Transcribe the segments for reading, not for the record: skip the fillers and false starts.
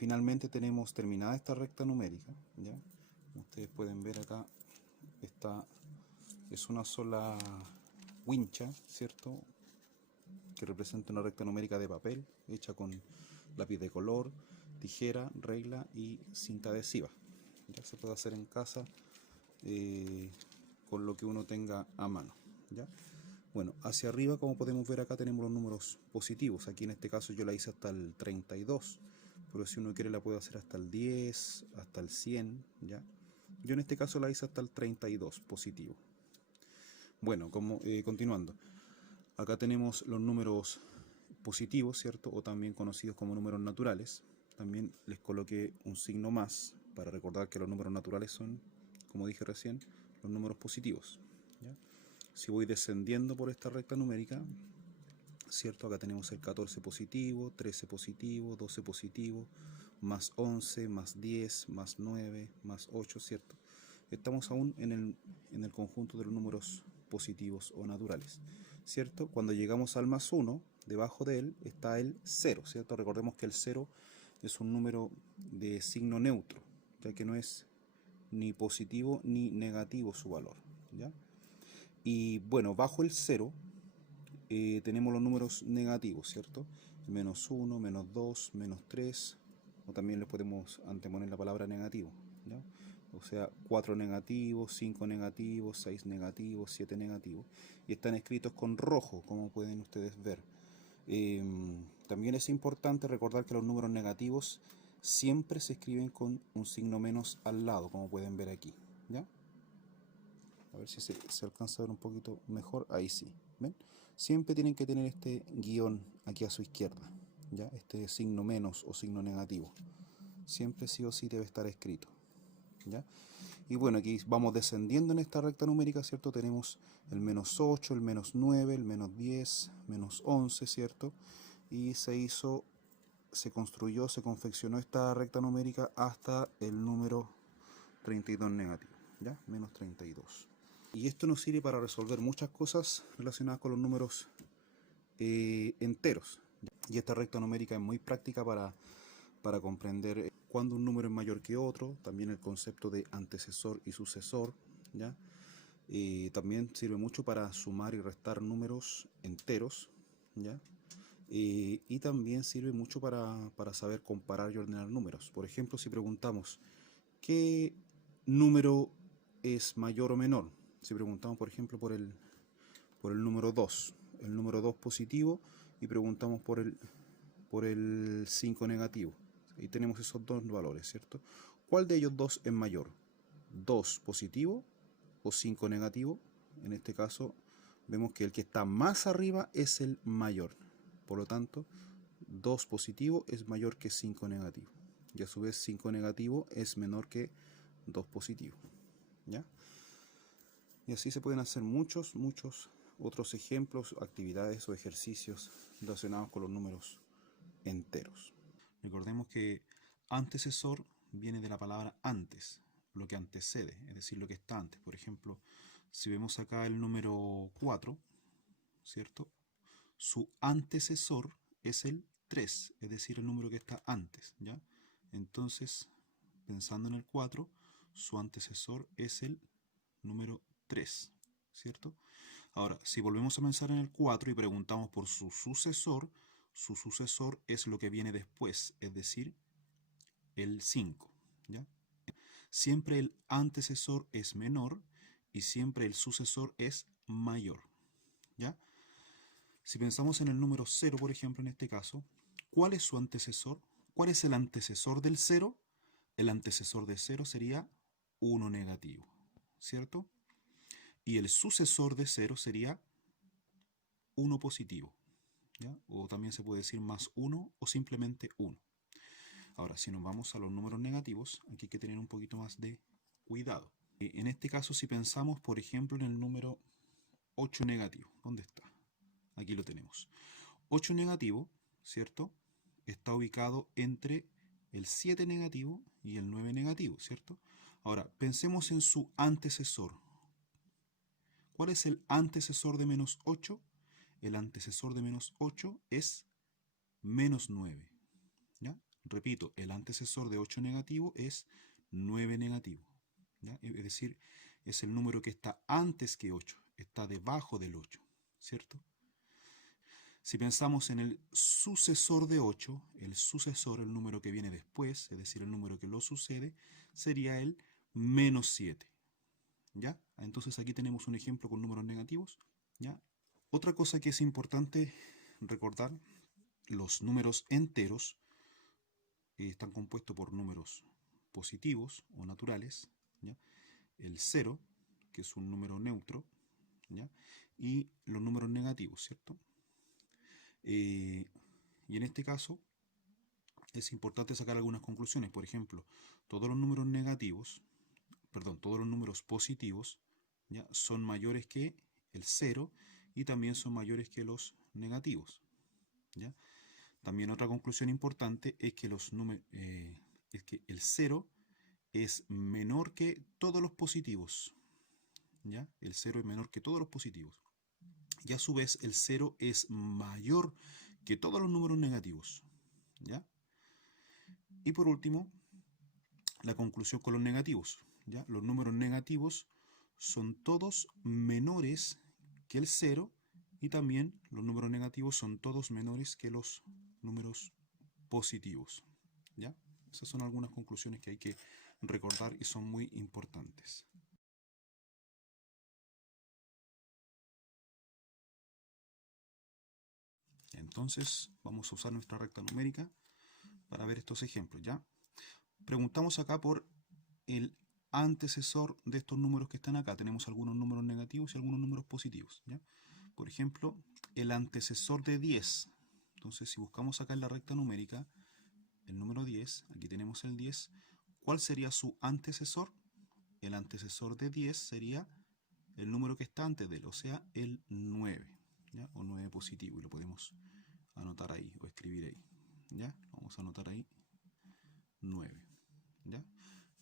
finalmente tenemos terminada esta recta numérica, ¿ya? Como ustedes pueden ver acá, es una sola wincha, ¿cierto? Que representa una recta numérica de papel, hecha con lápiz de color, tijera, regla y cinta adhesiva. Ya se puede hacer en casa con lo que uno tenga a mano, ¿ya? Bueno, hacia arriba, como podemos ver acá, tenemos los números positivos. Aquí en este caso yo la hice hasta el 32, pero si uno quiere la puede hacer hasta el 10, hasta el 100, ¿ya? Yo en este caso la hice hasta el 32 positivo. Bueno, continuando. Acá tenemos los números positivos, ¿cierto? O también conocidos como números naturales. También les coloqué un signo más para recordar que los números naturales son, como dije recién, los números positivos, ¿ya? Si voy descendiendo por esta recta numérica, ¿cierto? Acá tenemos el 14 positivo, 13 positivo, 12 positivo, más 11, más 10, más 9, más 8, ¿cierto? Estamos aún en el conjunto de los números positivos o naturales, ¿cierto? Cuando llegamos al más 1, debajo de él está el 0, ¿cierto? Recordemos que el 0 es un número de signo neutro, ya que no es ni positivo ni negativo su valor, ¿ya? Y bueno, bajo el 0 tenemos los números negativos, ¿cierto? Menos 1, menos 2, menos 3, o también le podemos anteponer la palabra negativo, ¿ya? O sea, 4 negativos, 5 negativos, 6 negativos, 7 negativos, y están escritos con rojo, como pueden ustedes ver. También es importante recordar que los números negativos siempre se escriben con un signo menos al lado, como pueden ver aquí, ¿ya? A ver si se alcanza a ver un poquito mejor. Ahí sí, ¿ven? Siempre tienen que tener este guión aquí a su izquierda, ¿ya? Este signo menos o signo negativo. Siempre sí o sí debe estar escrito, ¿ya? Y bueno, aquí vamos descendiendo en esta recta numérica, ¿cierto? Tenemos el menos 8, el menos 9, el menos 10, menos 11, ¿cierto? Y se construyó, se confeccionó esta recta numérica hasta el número 32 negativo, ¿ya? Menos 32. Y esto nos sirve para resolver muchas cosas relacionadas con los números enteros. Y esta recta numérica es muy práctica para comprender cuándo un número es mayor que otro, también el concepto de antecesor y sucesor, ¿ya? También sirve mucho para sumar y restar números enteros, ¿ya? Y también sirve mucho para saber comparar y ordenar números. Por ejemplo, si preguntamos, ¿qué número es mayor o menor? Si preguntamos, por ejemplo, por el número 2, el número 2 positivo, y preguntamos por el 5 negativo. Ahí tenemos esos dos valores, ¿cierto? ¿Cuál de ellos dos es mayor? ¿2 positivo o 5 negativo? En este caso, vemos que el que está más arriba es el mayor. Por lo tanto, 2 positivo es mayor que 5 negativo. Y a su vez 5 negativo es menor que 2 positivo, ¿ya? Y así se pueden hacer muchos otros ejemplos, actividades o ejercicios relacionados con los números enteros. Recordemos que antecesor viene de la palabra antes, lo que antecede, es decir, lo que está antes. Por ejemplo, si vemos acá el número 4, ¿cierto? Su antecesor es el 3, es decir, el número que está antes, ¿ya? Entonces, pensando en el 4, su antecesor es el número 3, ¿cierto? Ahora, si volvemos a pensar en el 4 y preguntamos por su sucesor es lo que viene después, es decir, el 5, ¿ya? Siempre el antecesor es menor y siempre el sucesor es mayor, ¿ya? Si pensamos en el número 0, por ejemplo, en este caso, ¿cuál es su antecesor? ¿Cuál es el antecesor del 0? El antecesor de 0 sería 1 negativo, ¿cierto? Y el sucesor de 0 sería 1 positivo, ¿ya? O también se puede decir más 1 o simplemente 1. Ahora, si nos vamos a los números negativos, aquí hay que tener un poquito más de cuidado. En este caso, si pensamos, por ejemplo, en el número 8 negativo, ¿dónde está? Aquí lo tenemos. 8 negativo, ¿cierto? Está ubicado entre el 7 negativo y el 9 negativo, ¿cierto? Ahora, pensemos en su antecesor. ¿Cuál es el antecesor de menos 8? El antecesor de menos 8 es menos 9, ¿ya? repito, el antecesor de 8 negativo es 9 negativo, ¿ya? Es decir, es el número que está antes que 8, está debajo del 8, ¿cierto? Si pensamos en el sucesor de 8, el sucesor, el número que viene después, es decir, el número que lo sucede, sería el menos 7, ¿ya? Entonces aquí tenemos un ejemplo con números negativos, ¿ya? Otra cosa que es importante recordar, los números enteros están compuestos por números positivos o naturales, ¿ya? El 0, que es un número neutro, ¿ya? Y los números negativos, ¿cierto? Y en este caso es importante sacar algunas conclusiones. Por ejemplo, todos los números negativos, perdón, todos los números positivos, ¿ya? Son mayores que el 0 y también son mayores que los negativos, ¿ya? También otra conclusión importante es que es que el 0 es menor que todos los positivos, ¿ya? El 0 es menor que todos los positivos. Y a su vez el 0 es mayor que todos los números negativos, ¿ya? Y por último, la conclusión con los negativos, ¿ya? Los números negativos son todos menores que el 0 y también los números negativos son todos menores que los números positivos, ¿ya? Esas son algunas conclusiones que hay que recordar y son muy importantes. Entonces vamos a usar nuestra recta numérica para ver estos ejemplos, ¿ya? Preguntamos acá por el antecesor de estos números que están acá. Tenemos algunos números negativos y algunos números positivos, ¿ya? Por ejemplo, el antecesor de 10. Entonces, si buscamos acá en la recta numérica el número 10, aquí tenemos el 10, ¿cuál sería su antecesor? El antecesor de 10 sería el número que está antes de él, o sea, el 9, ¿ya? O 9 positivo, y lo podemos anotar ahí o escribir ahí, ¿ya? Vamos a anotar ahí 9, ¿ya?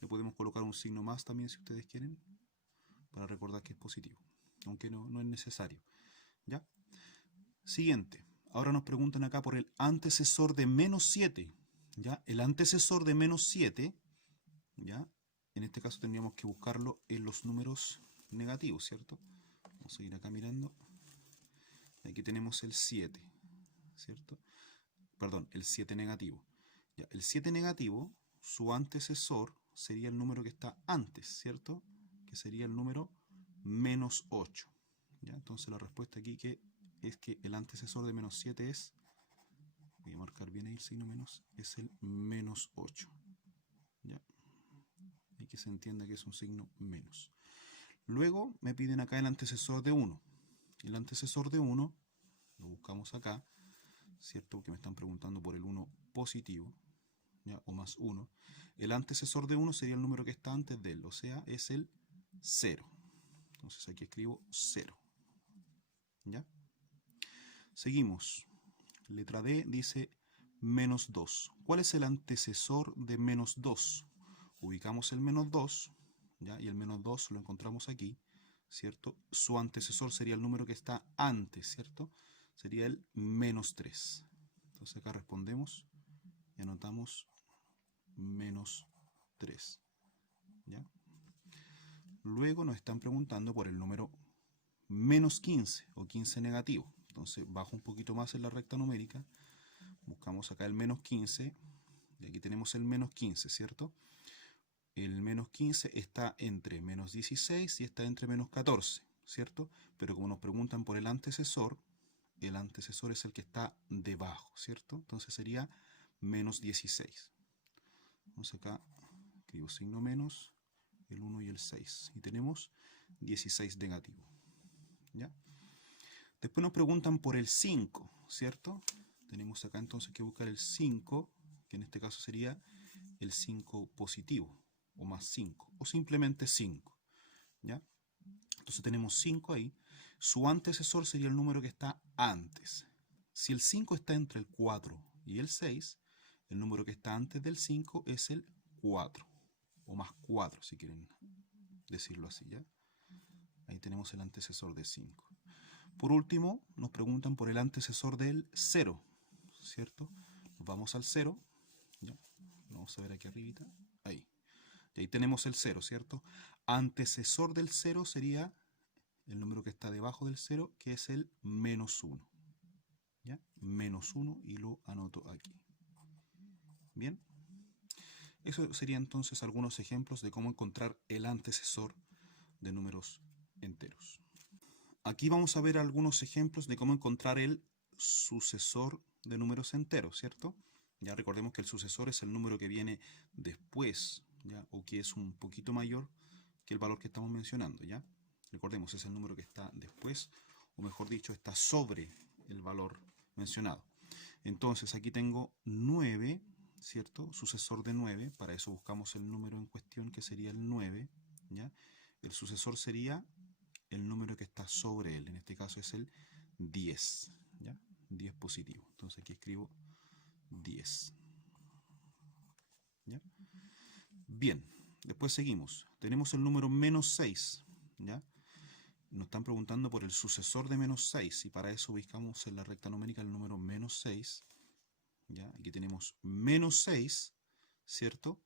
Le podemos colocar un signo más también si ustedes quieren, para recordar que es positivo, aunque no es necesario, ¿ya? Siguiente, ahora nos preguntan acá por el antecesor de menos 7, ¿ya? El antecesor de menos 7, ¿ya? En este caso tendríamos que buscarlo en los números negativos, ¿cierto? Vamos a ir acá mirando. Aquí tenemos el 7, ¿cierto? Perdón, el 7 negativo. Ya, el 7 negativo, su antecesor sería el número que está antes, ¿cierto? Que sería el número menos 8. ¿Ya? Entonces la respuesta aquí es que el antecesor de menos 7 es, voy a marcar bien ahí el signo menos, es el menos 8. ¿Ya? Y que se entienda que es un signo menos. Luego me piden acá el antecesor de 1. El antecesor de 1 lo buscamos acá, ¿cierto? Porque me están preguntando por el 1 positivo, ¿ya? O más 1. El antecesor de 1 sería el número que está antes de él, o sea, es el 0. Entonces aquí escribo 0. ¿Ya? Seguimos. Letra D dice menos 2. ¿Cuál es el antecesor de menos 2? Ubicamos el menos 2, ¿ya? Y el menos 2 lo encontramos aquí, ¿cierto? Su antecesor sería el número que está antes, ¿cierto? Sería el menos 3. Entonces acá respondemos y anotamos menos 3. ¿Ya? Luego nos están preguntando por el número menos 15 o 15 negativo. Entonces bajo un poquito más en la recta numérica, buscamos acá el menos 15 y aquí tenemos el menos 15, ¿cierto? El menos 15 está entre menos 16 y está entre menos 14, ¿cierto? Pero como nos preguntan por el antecesor es el que está debajo, ¿cierto? Entonces sería menos 16. Vamos acá, escribo signo menos, el 1 y el 6. Y tenemos 16 negativo, ¿ya? Después nos preguntan por el 5, ¿cierto? Tenemos acá entonces que buscar el 5, que en este caso sería el 5 positivo, o más 5, o simplemente 5, ¿ya? Entonces tenemos 5 ahí. Su antecesor sería el número que está antes. Si el 5 está entre el 4 y el 6, el número que está antes del 5 es el 4, o más 4 si quieren decirlo así, ¿ya? Ahí tenemos el antecesor de 5. Por último, nos preguntan por el antecesor del 0, ¿cierto? Nos vamos al 0, ¿ya? vamos a ver aquí arribita, ahí. Y ahí tenemos el 0, ¿cierto? Antecesor del 0 sería el número que está debajo del 0, que es el menos 1. ¿Ya? Menos 1 y lo anoto aquí. Bien. Eso serían entonces algunos ejemplos de cómo encontrar el antecesor de números enteros. Aquí vamos a ver algunos ejemplos de cómo encontrar el sucesor de números enteros, ¿cierto? Ya recordemos que el sucesor es el número que viene después, ¿ya? O que es un poquito mayor que el valor que estamos mencionando, ¿ya? Recordemos, es el número que está después, o mejor dicho, está sobre el valor mencionado. Entonces aquí tengo 9, ¿cierto? Sucesor de 9, para eso buscamos el número en cuestión, que sería el 9, ¿ya? El sucesor sería el número que está sobre él, en este caso es el 10, ¿ya? 10 positivo. Entonces aquí escribo 10. ¿Ya? Bien, después seguimos. Tenemos el número menos 6, ¿ya? Nos están preguntando por el sucesor de menos 6 y para eso ubicamos en la recta numérica el número menos 6. ¿Ya? Aquí tenemos menos 6, ¿cierto?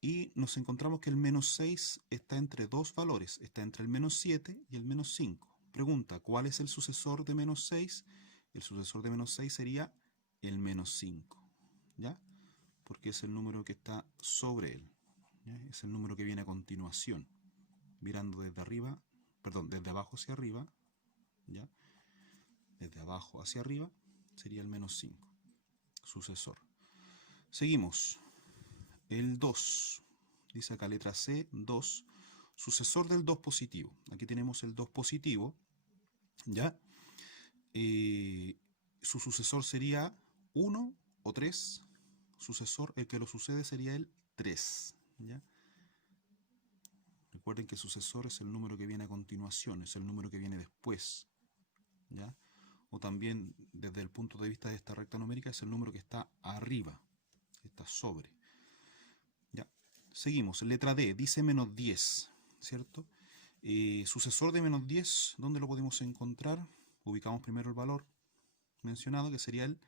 Y nos encontramos que el menos 6 está entre dos valores, está entre el menos 7 y el menos 5. Pregunta, ¿cuál es el sucesor de menos 6? El sucesor de menos 6 sería el menos 5, ¿ya? Porque es el número que está sobre él, ¿ya? Es el número que viene a continuación, mirando desde arriba, perdón, desde abajo hacia arriba, ¿ya? Desde abajo hacia arriba sería el menos 5, sucesor. Seguimos. El 2, dice acá letra C, 2, sucesor del 2 positivo. Aquí tenemos el 2 positivo, ¿ya? Su sucesor sería 1 o 3, sucesor, el que lo sucede sería el 3, ¿ya? Recuerden que sucesor es el número que viene a continuación, es el número que viene después, ¿ya? O también, desde el punto de vista de esta recta numérica, es el número que está arriba, está sobre. Seguimos, letra D, dice menos 10, ¿cierto? Sucesor de menos 10, ¿dónde lo podemos encontrar? Ubicamos primero el valor mencionado, que sería el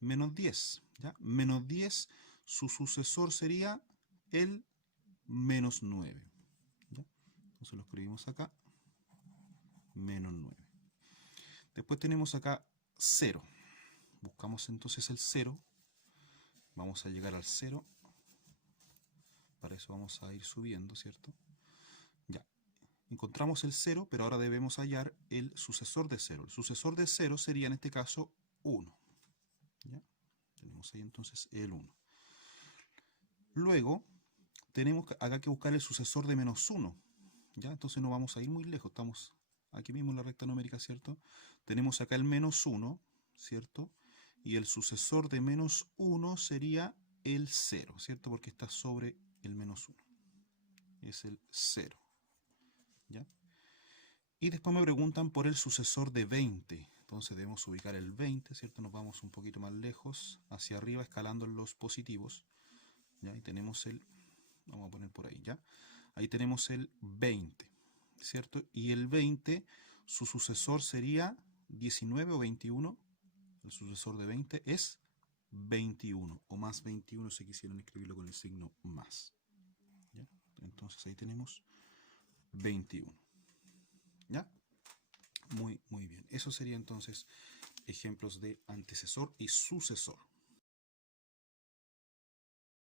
menos 10, ¿ya? Menos 10, su sucesor sería el menos 9, ¿ya? Entonces lo escribimos acá, menos 9. Después tenemos acá 0. Buscamos entonces el 0. Vamos a llegar al 0. Para eso vamos a ir subiendo, ¿cierto? Ya. Encontramos el 0, pero ahora debemos hallar el sucesor de 0. El sucesor de 0 sería en este caso 1. ¿Ya? Tenemos ahí entonces el 1. Luego, tenemos acá que buscar el sucesor de menos 1. ¿Ya? Entonces no vamos a ir muy lejos, estamos aquí mismo en la recta numérica, ¿cierto? Tenemos acá el menos 1, ¿cierto? Y el sucesor de menos 1 sería el 0, ¿cierto? Porque está sobre el menos 1. Es el 0. ¿Ya? Y después me preguntan por el sucesor de 20. Entonces debemos ubicar el 20, ¿cierto? Nos vamos un poquito más lejos, hacia arriba, escalando en los positivos. ¿Ya? Y tenemos el, vamos a poner por ahí, ¿ya? Ahí tenemos el 20, ¿cierto? Y el 20, su sucesor sería 19 o 21. El sucesor de 20 es 21, o más 21 si quisieran escribirlo con el signo más. ¿Ya? Entonces ahí tenemos 21. ¿Ya? Muy bien. Eso sería entonces ejemplos de antecesor y sucesor.